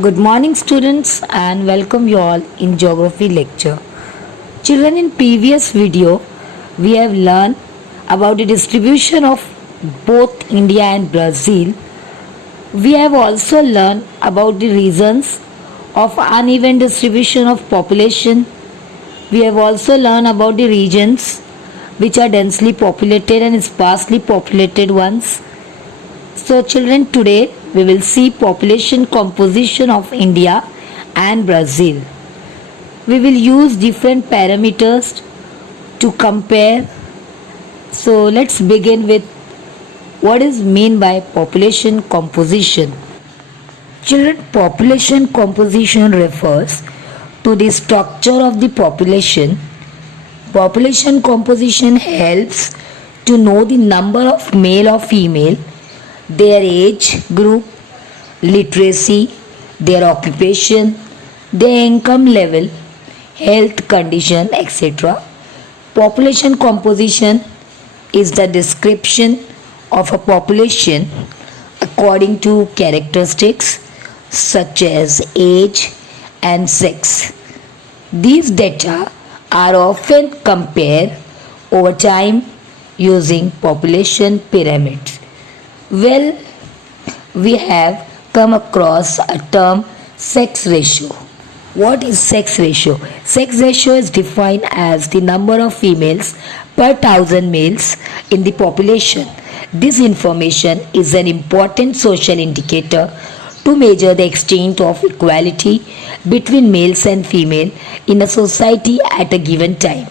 Good morning students and welcome you all in geography lecture. Children, in previous video we have learned about the distribution of both India and Brazil. We have also learned about the reasons of uneven distribution of population. We have also learned about the regions which are densely populated and sparsely populated ones. So children, today we will see population composition of India and Brazil. We will use different parameters to compare. So let's begin with what is mean by population composition. Children, population composition refers to the structure of the population. Population composition helps to know the number of male or female, their age group, literacy, their occupation, their income level, health condition, etc. Population composition is the description of a population according to characteristics such as age and sex. These data are often compared over time using population pyramids. Well, we have come across a term sex ratio. What is sex ratio? Sex ratio is defined as the number of females per thousand males in the population. This information is an important social indicator to measure the extent of equality between males and female in a society at a given time.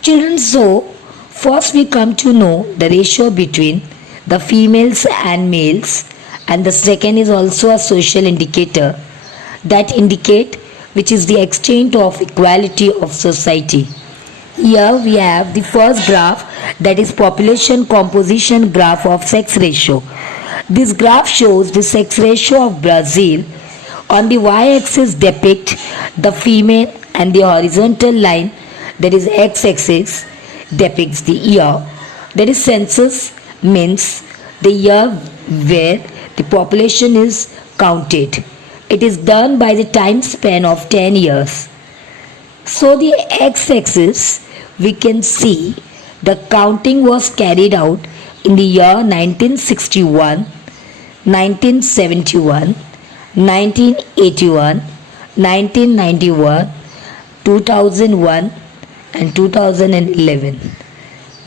Children, so first we come to know the ratio between the females and males, and the second is also a social indicator that indicate which is the extent of equality of society. Here we have the first graph, that is population composition graph of sex ratio. This graph shows the sex ratio of Brazil. On the y-axis depict the female and the horizontal line, that is x-axis, depicts the year, that is census, means the year where the population is counted. It is done by the time span of 10 years. So the x-axis, we can see the counting was carried out in the year 1961, 1971, 1981, 1991, 2001 and 2011.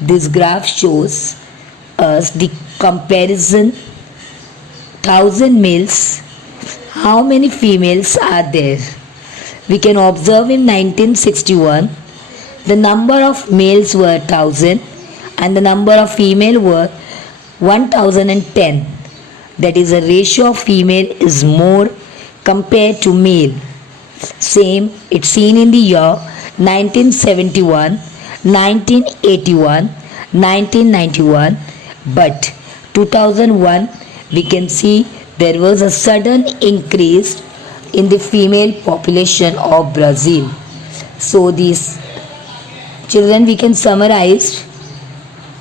This graph shows us the comparison 1000 males, how many females are there. We can observe in 1961 the number of males were 1000 and the number of female were 1010. That is, a ratio of female is more compared to male. Same it's seen in the year 1971, 1981, 1991, but 2001 we can see there was a sudden increase in the female population of Brazil. So these children, we can summarize,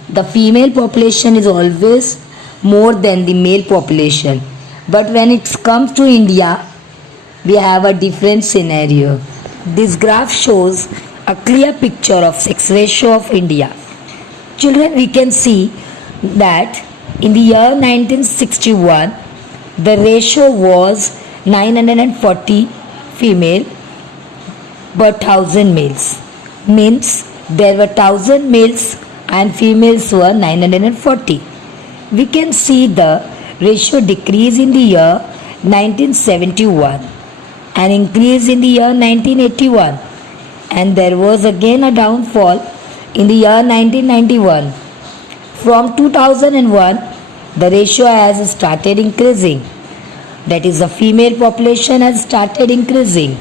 the female population is always more than the male population, but when it comes to India we have a different scenario. This graph shows a clear picture of sex ratio of India. Children, we can see that in the year 1961 the ratio was 940 female per 1000 males, means there were 1000 males and females were 940. We can see the ratio decrease in the year 1971 and increase in the year 1981, and there was again a downfall in the year 1991. From 2001 the ratio has started increasing, that is, the female population has started increasing,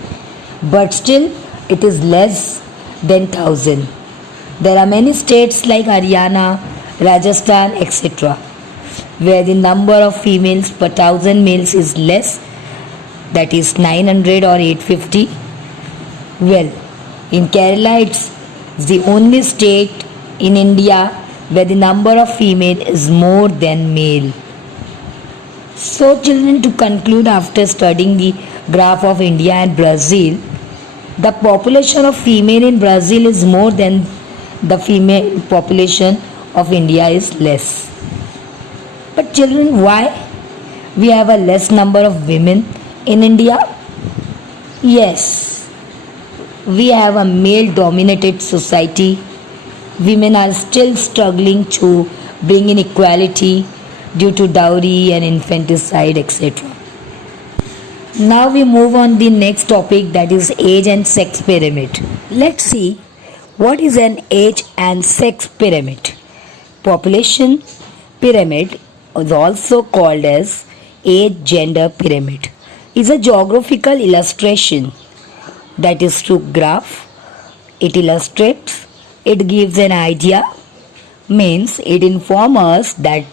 but still it is less than 1000. There are many states like Haryana, Rajasthan, etc., where the number of females per 1000 males is less, that is 900 or 850. Well, in Kerala it's the only state in India where the number of female is more than male. So, children, to conclude, after studying the graph of India and Brazil, the population of female in Brazil is more than the female population of India is less. But children, why we have a less number of women in India? Yes, we have a male dominated society. Women are still struggling to bring in equality due to dowry and infanticide, etc. Now we move on the next topic, that is age and sex pyramid. Let's see what is an age and sex pyramid. Population pyramid is also called as age gender pyramid. Is a geographical illustration, that is through graph. It illustrates, it gives an idea, means it informs us that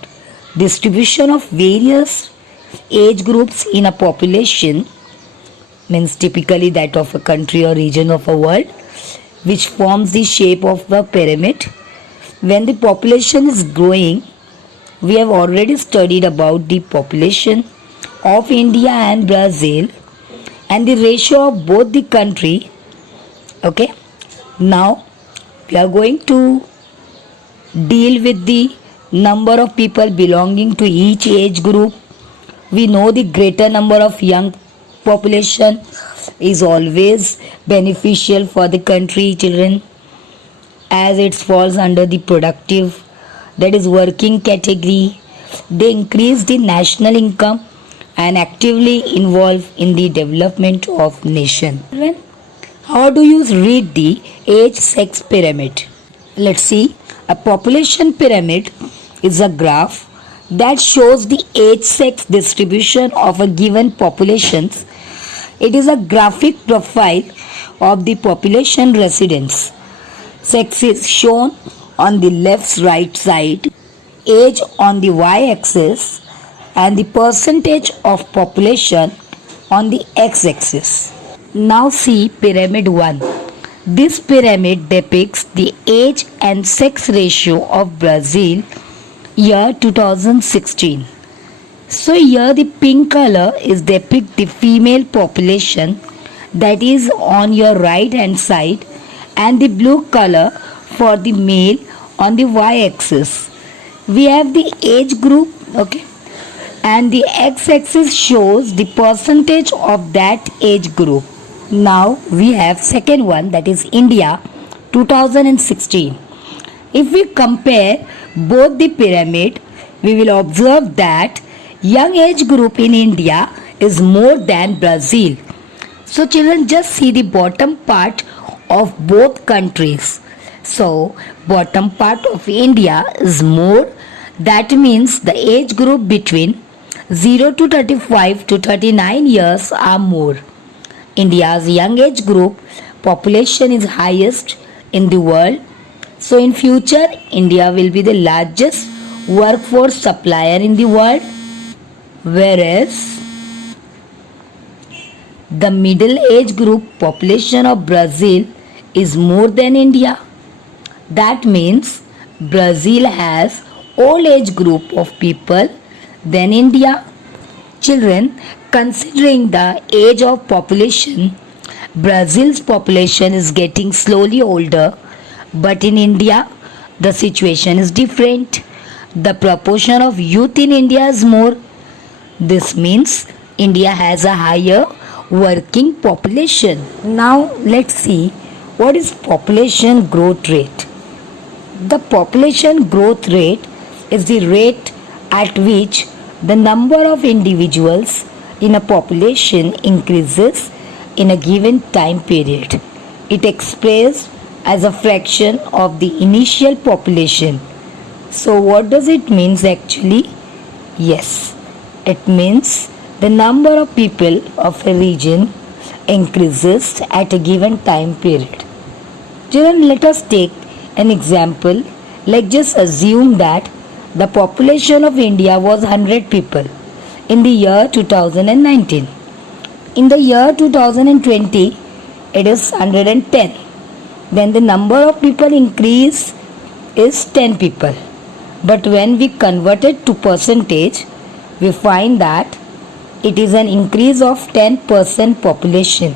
distribution of various age groups in a population, means typically that of a country or region of a world, which forms the shape of the pyramid. When the population is growing, we have already studied about the population of India and Brazil and the ratio of both the country. Okay, now we are going to deal with the number of people belonging to each age group. We know the greater number of young population is always beneficial for the country, children, as it falls under the productive, that is working category. They increase the national income and actively involve in the development of nation. Children, how do you read the age sex pyramid? Let's see. A population pyramid is a graph that shows the age sex distribution of a given population. It is a graphic profile of the population residents. Sex is shown on the left right side, age on the y-axis, and the percentage of population on the x-axis. Now see pyramid 1. This pyramid depicts the age and sex ratio of Brazil year 2016. So here the pink color is depict the female population, that is on your right hand side, and the blue color for the male on the y-axis. We have the age group, okay, and the x-axis shows the percentage of that age group. Now we have second one, that is India 2016. If we compare both the pyramid, we will observe that young age group in India is more than Brazil. So children, just see the bottom part of both countries. So bottom part of India is more, that means the age group between 0 to 35 to 39 years are more. India's young age group population is highest in the world. So in future, India will be the largest workforce supplier in the world, whereas the middle age group population of Brazil is more than India. That means Brazil has old age group of people than India. Children, considering the age of population, Brazil's population is getting slowly older, but in India, the situation is different. The proportion of youth in India is more. This means India has a higher working population. Now let's see what is population growth rate. The population growth rate is the rate at which the number of individuals in a population increases in a given time period. It expressed as a fraction of the initial population. So what does it mean actually? Yes, it means the number of people of a region increases at a given time period. Children, let us take an example. Like just assume that the population of India was 100 people in the year 2019. In the year 2020, it is 110. Then the number of people increase is 10 people. But when we convert it to percentage, we find that it is an increase of 10% population.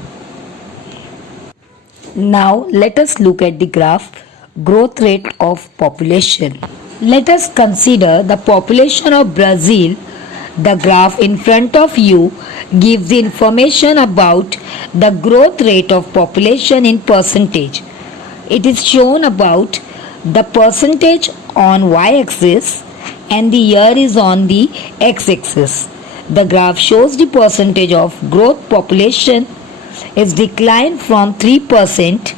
Now let us look at the graph growth rate of population. Let us consider the population of Brazil. The graph in front of you gives the information about the growth rate of population in percentage. It is shown about the percentage on y-axis and the year is on the x-axis. The graph shows the percentage of growth population is declined from 3%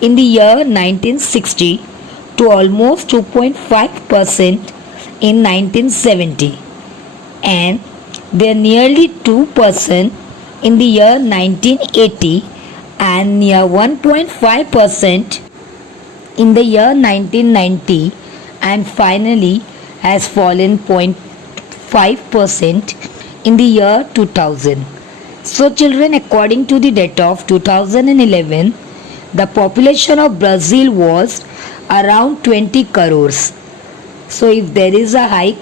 in the year 1960 to almost 2.5% in 1970 and they are nearly 2% in the year 1980 and near 1.5% in the year 1990 and finally has fallen 0.5% in the year 2000. So children, according to the data of 2011, the population of Brazil was around 20 crores. So if there is a hike,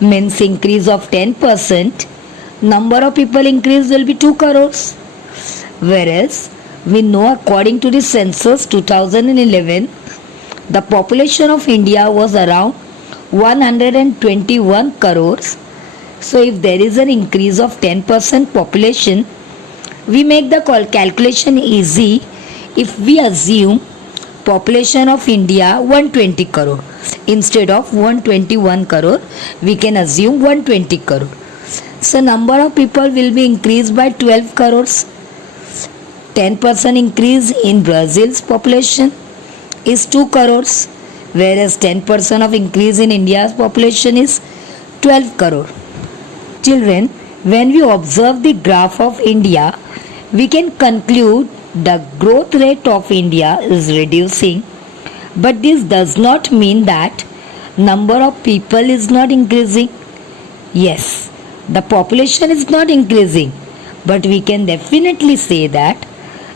means increase of 10%, number of people increase will be 2 crores. Whereas we know according to the census 2011, the population of India was around 121 crores. So if there is an increase of 10% population, we make the calculation easy if we assume population of India 120 crore. Instead of 121 crore, we can assume 120 crore. So number of people will be increased by 12 crores. 10% increase in Brazil's population is 2 crores, whereas 10% of increase in India's population is 12 crore. Children, when we observe the graph of India, we can conclude the growth rate of India is reducing, but this does not mean that number of people is not increasing. Yes, the population is not increasing, but we can definitely say that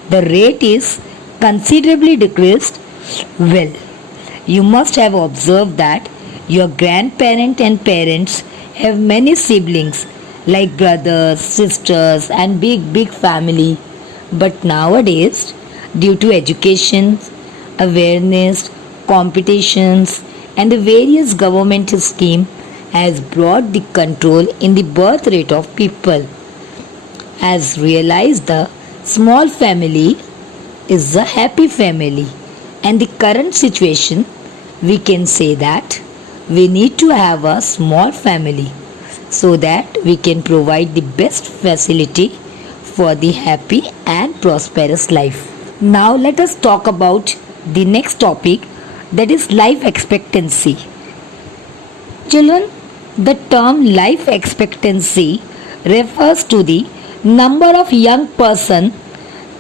the rate is considerably decreased. Well, you must have observed that your grandparent and parents have many siblings like brothers, sisters and big family. But nowadays, due to education, awareness, competitions and the various government scheme has brought the control in the birth rate of people. Has realized the small family is a happy family, and the current situation we can say that we need to have a small family so that we can provide the best facility for the happy and prosperous life. Now let us talk about the next topic, that is life expectancy. Children, the term life expectancy refers to the number of young person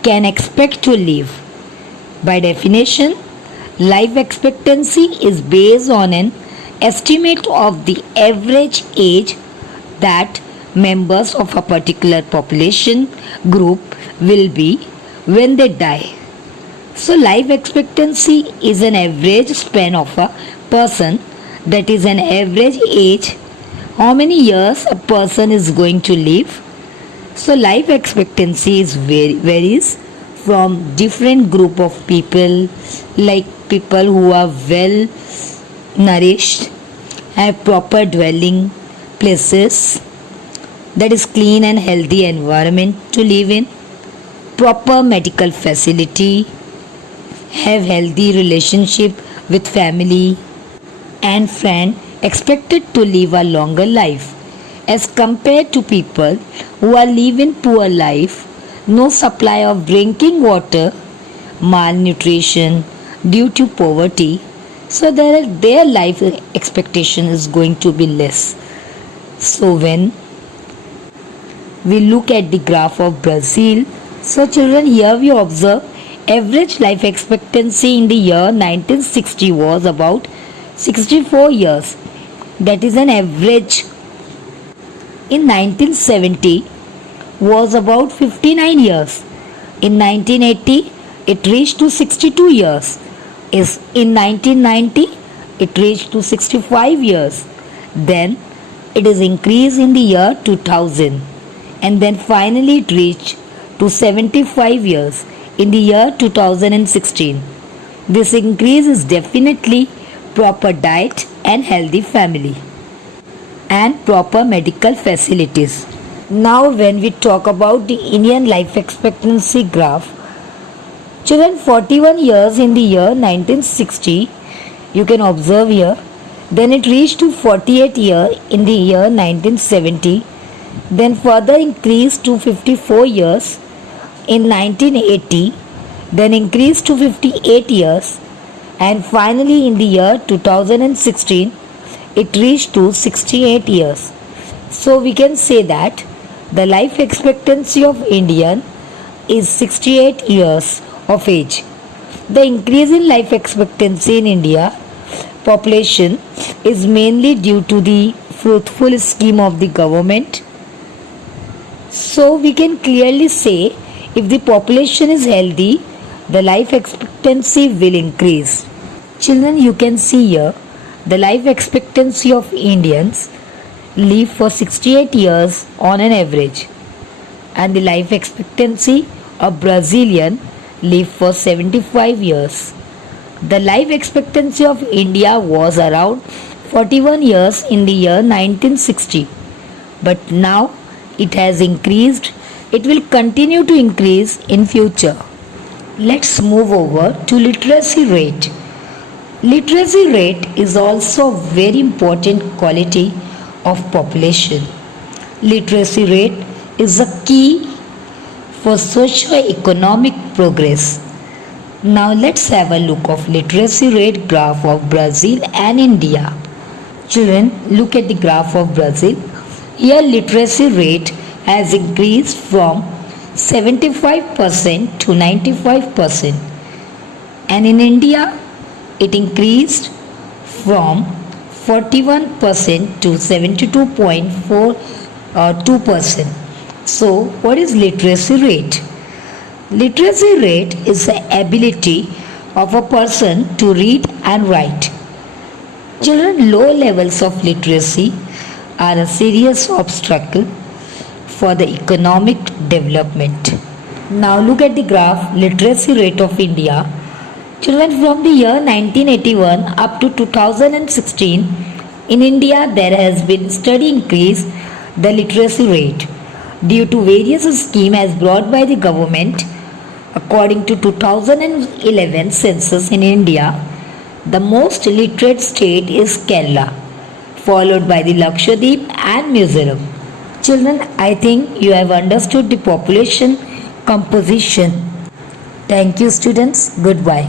can expect to live. By definition, life expectancy is based on an estimate of the average age that members of a particular population group will be when they die. So life expectancy is an average span of a person, that is an average age, how many years a person is going to live. So life expectancy is varies from different group of people, like people who are well nourished, have proper dwelling places, that is clean and healthy environment to live in, proper medical facility, have healthy relationship with family and friend, expected to live a longer life as compared to people who are living poor life, no supply of drinking water, malnutrition due to poverty. So their life expectation is going to be less. So when we look at the graph of Brazil, so children, here we observe average life expectancy in the year 1960 was about 64 years. That is an average. In 1970 was about 59 years. In 1980 it reached to 62 years. In 1990 it reached to 65 years. Then it is increased in the year 2000 and then finally it reached to 75 years in the year 2016. This increase is definitely proper diet and healthy family and proper medical facilities. Now when we talk about the Indian life expectancy graph, children 41 years in the year 1960, you can observe here, then it reached to 48 years in the year 1970, then further increased to 54 years in 1980, then increased to 58 years, and finally in the year 2016 it reached to 68 years. So we can say that the life expectancy of Indian is 68 years of age. The increase in life expectancy in India population is mainly due to the fruitful scheme of the government. So we can clearly say if the population is healthy, the life expectancy will increase. Children, you can see here the life expectancy of Indians live for 68 years on an average, and the life expectancy of Brazilian live for 75 years. The life expectancy of India was around 41 years in the year 1960, but now it has increased. It will continue to increase in future. Let's move over to literacy rate. Literacy rate is also a very important quality of population. Literacy rate is a key for socio-economic progress. Now let's have a look of literacy rate graph of Brazil and India. Children, look at the graph of Brazil. Here literacy rate has increased from 75% to 95%, and in India it increased from 41% to 72.42%. So what is literacy rate? Literacy rate is the ability of a person to read and write. Children, low levels of literacy are a serious obstacle for the economic development. Now look at the graph literacy rate of India. Children, from the year 1981 up to 2016, in India there has been steady increase the literacy rate due to various schemes as brought by the government. According to 2011 census in India, the most literate state is Kerala, followed by the Lakshadweep and Mizoram. Children, I think you have understood the population composition. Thank you students. Goodbye.